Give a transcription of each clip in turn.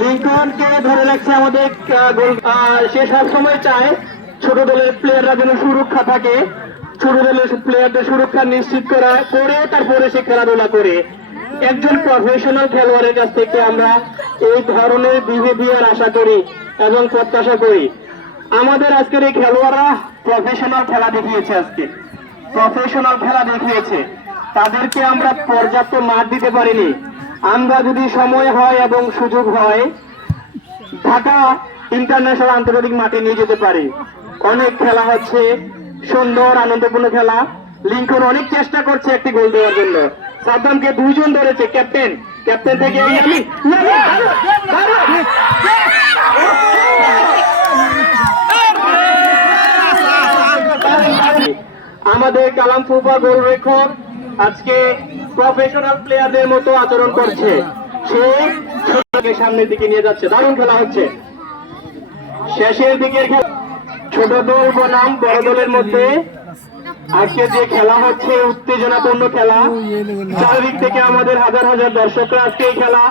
লিঙ্কনকে ধরে রাখছে আমাদের সে সবসময় চায় ছোট দলের প্লেয়াররা যেন সুরক্ষা থাকে, ছোট দলের প্লেয়ারদের সুরক্ষা নিশ্চিত করে তারপরে সে খেলাধুলা করে। একজন প্রফেশনাল খেলোয়াড়ের কাছ থেকে আমরা এই ধরনের বিহেভিয়ার আশা করি এবং প্রত্যাশা করি। আমাদের আজকের এই খেলোয়াড়রা প্রফেশনাল খেলা দেখিয়েছে, তাদেরকে আমরা পর্যাপ্ত মাঠ দিতে পারিনি। আমরা যদি সময় হয় এবং সুযোগ হয় ঢাকা ইন্টারন্যাশনাল আন্তর্জাতিক মাঠে নিয়ে যেতে পারি। অনেক খেলা হচ্ছে, সুন্দর আনন্দপূর্ণ খেলা। লিঙ্কন অনেক চেষ্টা করছে একটি গোল দেওয়ার জন্য। সাদ্দামকে দুইজন ধরেছে, ক্যাপ্টেন থেকে আমাদের কালাম ফুফা গোলরক্ষক আজকে প্রফেশনাল প্লেয়ারদের মতো আচরণ করছে, সে সামনের দিকে নিয়ে যাচ্ছে। দারুণ খেলা হচ্ছে, শেষের দিকের খেলা। ছোট দল বনাম বড় দলের মধ্যে আজকে যে খেলা হচ্ছে উত্তেজনাপূর্ণ খেলা। চারিদিক থেকে আমাদের হাজার হাজার দর্শকরা আজকে এই খেলা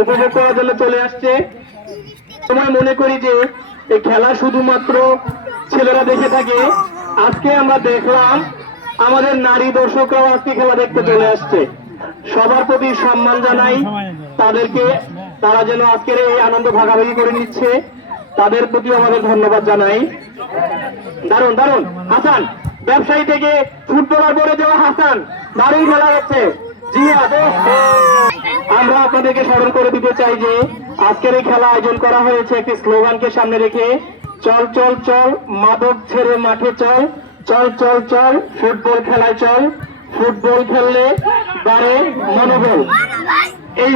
উপভোগ করার জন্য চলে আসছে। আমরা মনে করি যে এই খেলা শুধুমাত্র ছেলেরা দেখে থাকে। আজকে আমরা দেখলাম আমাদের নারী দর্শকরাও আজকে খেলা দেখতে চলে আসছে। সবার প্রতি সম্মান জানাই তাদেরকে, তারা যেন আজকের এই আনন্দ ভাগাভাগি করে নিচ্ছে, তাদের প্রতি আমাদের ধন্যবাদ জানাই। দারুণ দারুণ হাসান, ব্যবসায়ী থেকে ফুটবলার বলে যাওয়া হাসান, দারুণ খেলা হচ্ছে। জি আমরা আপনাদেরকে স্মরণ করে দিতে চাই যে আজকের এই খেলা আয়োজন করা হয়েছে একটি স্লোগানকে সামনে রেখে, চল চল চল মাদক ছেড়ে মাঠে চল, চল চল চল ফুটবল খেলায় চল, ফুটবল খেললে বাড়ে মনোবল। এই